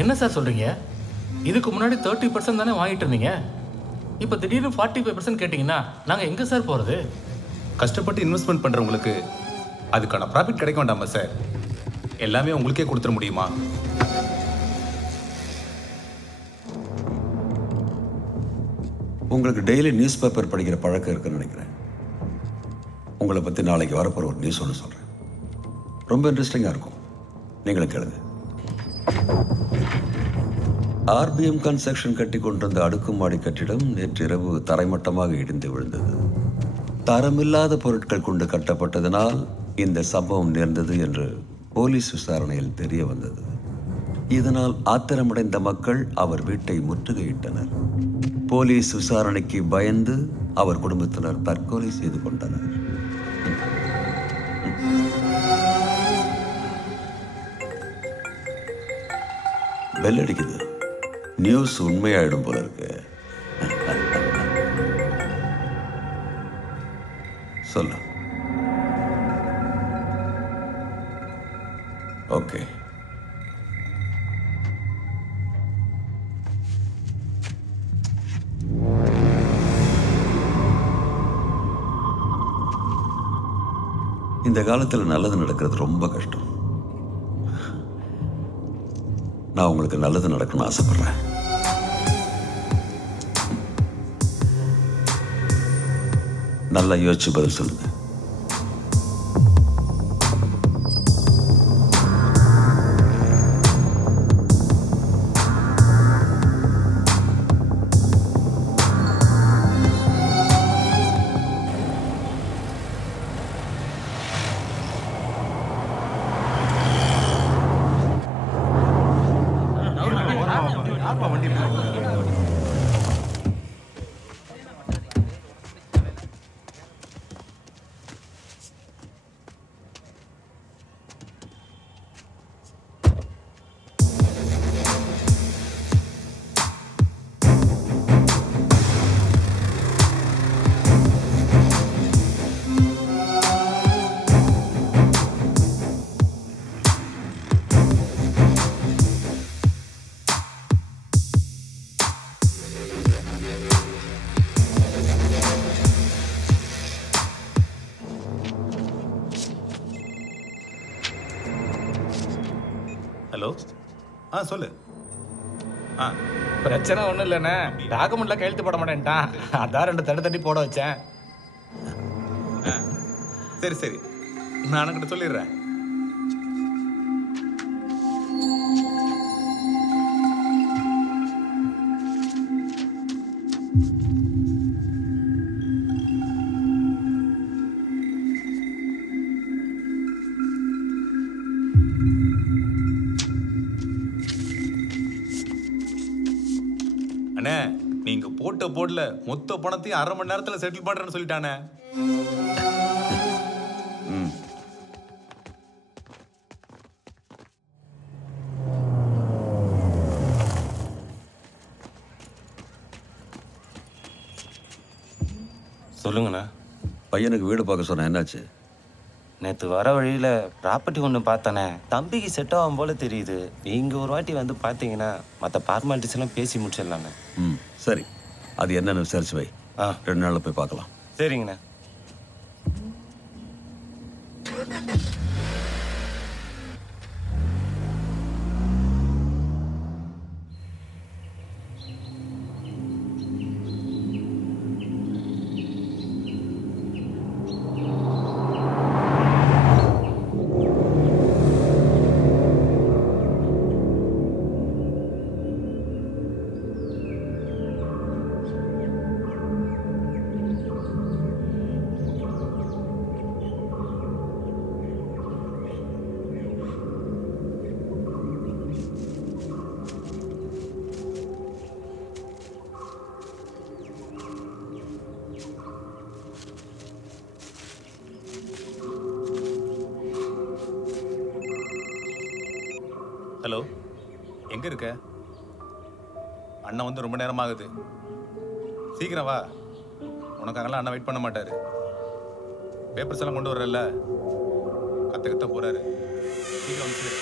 என்ன சார் சொல்றீங்க? இதுக்கு முன்னாடி 30% தானே வாங்கிட்டு இருந்தீங்க. இப்போ திடீர்னு 45% கேட்டிங்கன்னா நாங்கள் எங்கே சார் போகிறது? கஷ்டப்பட்டு இன்வெஸ்ட்மெண்ட் பண்ணுறவங்களுக்கு அதுக்கான ப்ராஃபிட் கிடைக்க வேண்டாமா சார்? எல்லாமே உங்களுக்கே கொடுத்துட முடியுமா? உங்களுக்கு டெய்லி நியூஸ் பேப்பர் படிக்கிற பழக்கம் இருக்குன்னு நினைக்கிறேன். உங்களை பற்றி நாளைக்கு வரப்போகிற ஒரு நியூஸ் ஒன்று சொல்கிறேன். ரொம்ப இன்ட்ரெஸ்டிங்காக இருக்கும். நீங்களும் கேளுங்க. ஆர்பிஎம் கன்ஸ்ட்ரக்ஷன் கட்டி கொண்டிருந்த அடுக்குமாடி கட்டிடம் நேற்றிரவு தரைமட்டமாக இடிந்து விழுந்தது. தரமில்லாத பொருட்கள் கொண்டு கட்டப்பட்டதனால் இந்த சம்பவம் நேர்ந்தது என்று போலீஸ் விசாரணையில் தெரிய வந்தது. இதனால் ஆத்திரமடைந்த மக்கள் அவர் வீட்டை முற்றுகையிட்டனர். போலீஸ் விசாரணைக்கு பயந்து அவர் குடும்பத்தினர் தற்கொலை செய்து கொண்டனர். பெல் அடிக்குது. நியூஸ் உண்மையாயிடும் போல இருக்கு. சொல்ல ஓகே. இந்த காலத்தில் நல்லது நடக்கிறது ரொம்ப கஷ்டம். நான் உங்களுக்கு நல்லது நடக்கணும்னு ஆசைப்படுறேன். நல்லா யோசிச்சு பதில் சொல்லுங்க. ஹலோ. சொல்லு. பிரச்சனை ஒன்றும் இல்லைண்ணே. டாக்குமெண்ட்லாம் கையெழுத்து போட மாட்டேன்ட்டான். அதான் 2 தட்டி போட வச்சேன். சரி சரி, நான் அண்ணன்கிட்ட சொல்லிடுறேன். அண்ணே, நீங்க போட்ட போடல மொத்த பணத்தையும் 1/2 மணி நேரத்துல செட்டில் பண்றேன்னு சொல்லிட்டானே. சொல்லுங்கண்ணா. பையனுக்கு வீடு பார்க்க சொன்னேன், என்னாச்சு? நேற்று வர வழியில் ப்ராப்பர்ட்டி ஒன்று பார்த்தனே, தம்பிக்கு செட் ஆகும் போல தெரியுது. நீங்கள் ஒரு வாட்டி வந்து பார்த்தீங்கன்னா மற்ற ஃபார்மாலிட்டிஸ் எல்லாம் பேசி முடிச்சிடலாண்ணே. சரி, அது என்னன்னு விசாரிச்சு வை. 2 நாளில் போய் பார்க்கலாம். சரிங்கண்ணா. ஹலோ, எங்க இருக்க? அண்ணன் வந்து ரொம்ப நேரம் ஆகுது. சீக்கிரம் வா. உனக்காகலாம் அண்ணன் வெயிட் பண்ண மாட்டாரு. பேப்பர்ஸ் எல்லாம் கொண்டு வரல, கத்த போறாரு. சீக்கிரம் வந்து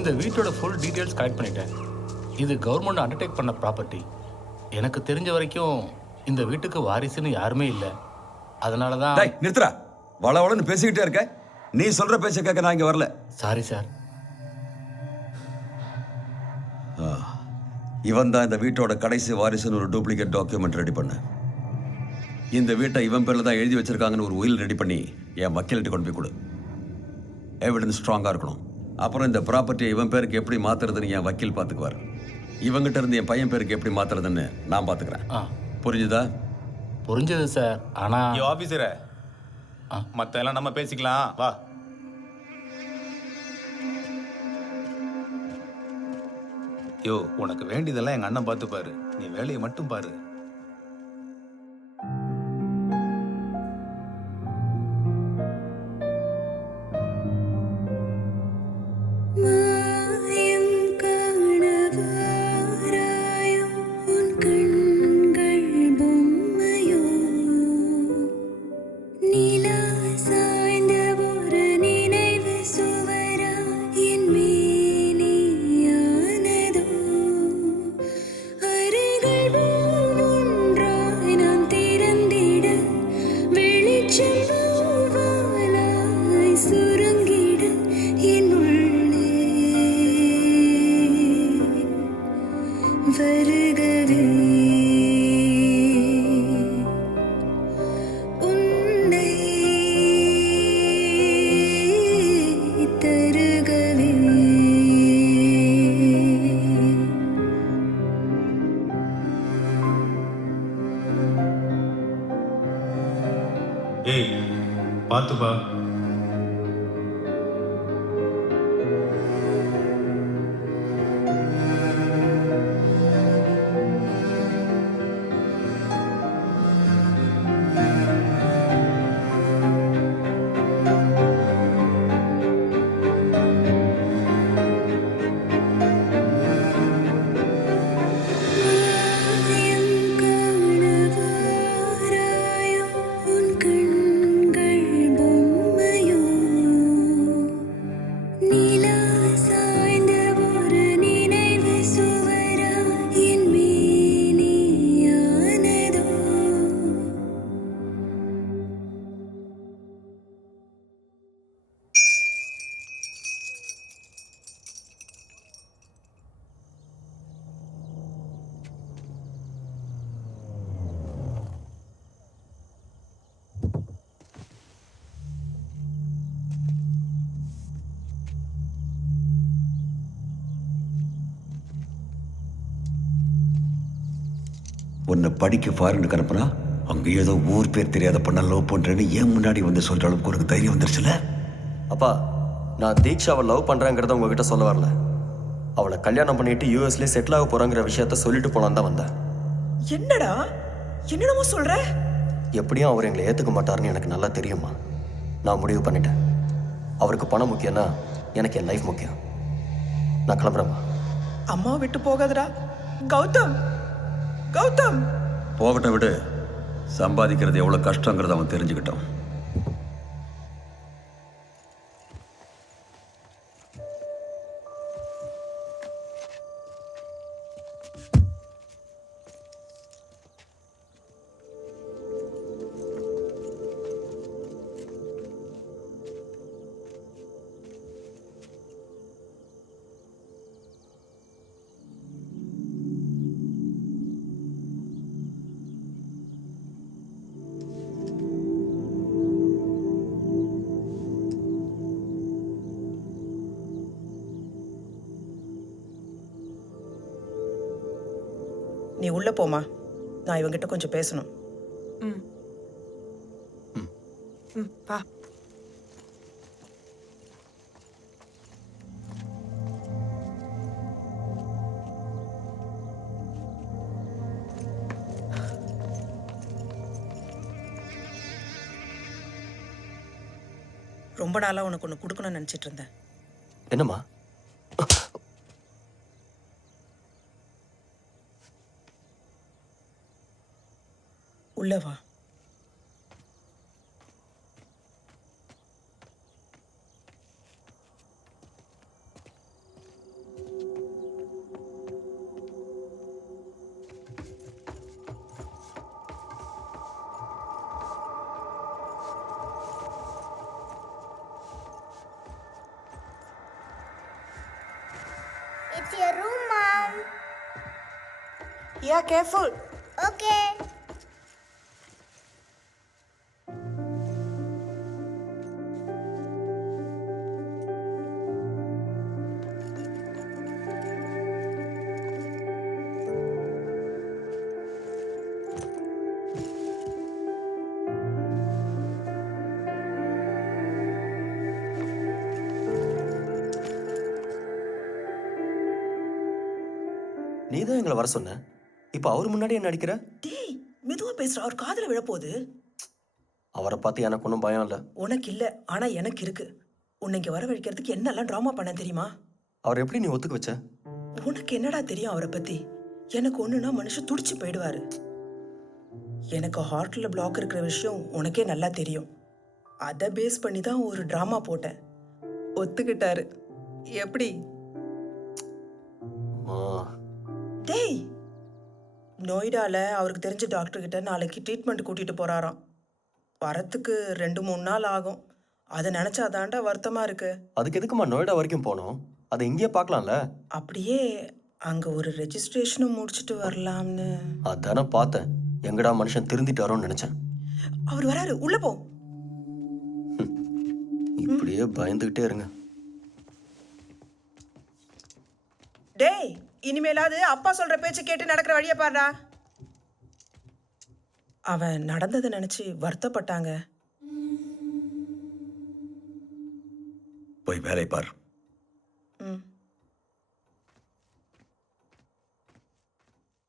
இந்த வீட்டோட ஃபுல் டீட்டெயில்ஸ் கலெக்ட் பண்ணிட்டேன். இது கவர்மெண்ட் அண்டர்டேக் பண்ண ப்ராப்பர்ட்டி. எனக்கு தெரிஞ்ச வரைக்கும் இந்த வீட்டுக்கு வாரிசுன்னு யாருமே இல்லை. அதனால தான். டேய் நிறுத்துறா, வளவளன்னு பேசிக்கிட்டே இருக்க. நீ சொல்ற பேச்ச கேட்க நான் இங்க வரல. Sorry sir. இவன் தான் இந்த வீட்டோட கடைசி வாரிசுன்னு ஒரு டூப்ளிகேட் டாக்குமெண்ட் ரெடி பண்ண. இந்த வீட்டை இவன் பேர்ல தான் எழுதி வச்சிருக்காங்கன்னு ஒரு உயில் ரெடி பண்ணி என் வக்கீல்கிட்ட கொண்டு போய் கொடு. எவிடன்ஸ் ஸ்ட்ராங்கா இருக்கணும். அப்புறம் இந்த ப்ராப்பர்ட்டியை இவன் பேருக்கு எப்படி மாத்துறதுன்னு என் வக்கீல் பார்த்துக்குவார். இவங்கிட்ட இருந்து என் பையன் பேருக்கு எப்படி மாத்துறதுன்னு நான் பார்த்துக்கிறேன். புரிஞ்சுதா? புரிஞ்சது சார். ஆனா ஐயோ ஆபீசரே, மத்த எல்லாம் நம்ம பேசிக்கலாம் வா. யோ, உனக்கு வேண்டியதெல்லாம் எங்க அண்ணன் பார்த்து பாரு, நீ வேலையை மட்டும் பாரு. ஏய் பார்த்துப்பா. உன்னை படிக்க ஃபாரினுக்கு அனுப்புனா அங்க ஏதோ ஊர் பேர் தெரியாத பொண்ணை லவ் பண்றேன்னு ஏன் முன்னாடி வந்து சொல்ற அளவுக்கு உனக்கு தைரியம் வந்துருச்சுல? அப்பா, நான் தீக்ஷாவை லவ் பண்றேங்கிறத உங்ககிட்ட சொல்ல வரல. அவளை கல்யாணம் பண்ணிட்டு யூஎஸ்லேயே செட்டில் ஆக போறாங்கிற விஷயத்த சொல்லிட்டு போலான்னு தான் வந்தேன். என்னடா என்னடா சொல்ற? எப்படியும் அவர் எங்களை ஏத்துக்க மாட்டாருன்னு எனக்கு நல்லா தெரியுமா. நான் முடிவு பண்ணிட்டேன். அவருக்கு பணம் முக்கியம்னா எனக்கு என் லைஃப் முக்கியம். நான் கிளம்புறேம்மா. அம்மா விட்டு போகாதடா கௌதம். கௌதம் போகட்டும், விடு. சம்பாதிக்கிறது எவ்வளவு கஷ்டங்கிறத அவன் தெரிஞ்சுக்கிட்டான். நீ உள்ள போமா, நான் இவங்கிட்ட கொஞ்சம் பேசணும். வா. ரொம்ப நாளா உனக்கு ஒன்று கொடுக்கணும்னு நினைச்சிட்டு இருந்தேன். என்னம்மா? உள்ள வா. your room, Mom. Yeah, careful. Okay. நீ தான் எங்களை வர சொன்ன இப்போ அவர் முன்னாடி என்ன அடிக்கிற? டேய் மெதுவா பேசுற, அவர் காதுல விழப்போகுது. அவரை பார்த்து எனக்கு ஒன்றும் பயம் இல்லை. உனக்கு இல்ல, ஆனா எனக்கு இருக்கு. உன்னை இங்க வர வைக்கிறதுக்கு என்னெல்லாம் ட்ராமா பண்ண தெரியுமா? அவர் எப்படி நீ ஒத்துக்க வச்ச? உனக்கு என்னடா தெரியும் அவரை பத்தி? எனக்கு ஒண்ணுனா மனுஷன் துடிச்சு போயிடுவாரு. எனக்கு ஹார்ட்ல பிளாக் இருக்கிற விஷயம் உனக்கே நல்லா தெரியும். அதை பேஸ் பண்ணி தான் ஒரு ட்ராமா போட்டேன். ஒத்துக்கிட்டாரு. எப்படி? அம்மா, டேய், நொய்டால அவருக்கு தெரிஞ்ச டாக்டர் கிட்ட நாளைக்கு ட்ரீட்மெண்ட் கூட்டிட்டு போறாராம். வரத்துக்கு 2-3 நாள் ஆகும். அதை நினைச்சாதாண்டா வருத்தமா இருக்கு. அதுக்கு எதுக்குமா நொய்டா வரைக்கும் போனோம்? அதை இங்கேயே பார்க்கலாம்ல. அப்படியே அங்க ஒரு ரெஜிஸ்ட்ரேஷனும் முடிச்சுட்டு வரலாம்னு. அதானே பார்த்தேன். எங்கடா மனுஷன் திருந்திட்டாரோன்னு நினைச்சேன். அவர் வராரு, உள்ள போ. இப்படியே பயந்துகிட்டே இருங்க. டேய், இனிமேலாவது அப்பா சொல்ற பேச்சு கேட்டு நடக்கிற வழியை பாருடா. அவன் நடந்ததை நினைச்சு வருத்தப்பட்டாங்க. போய் வேலை பார்.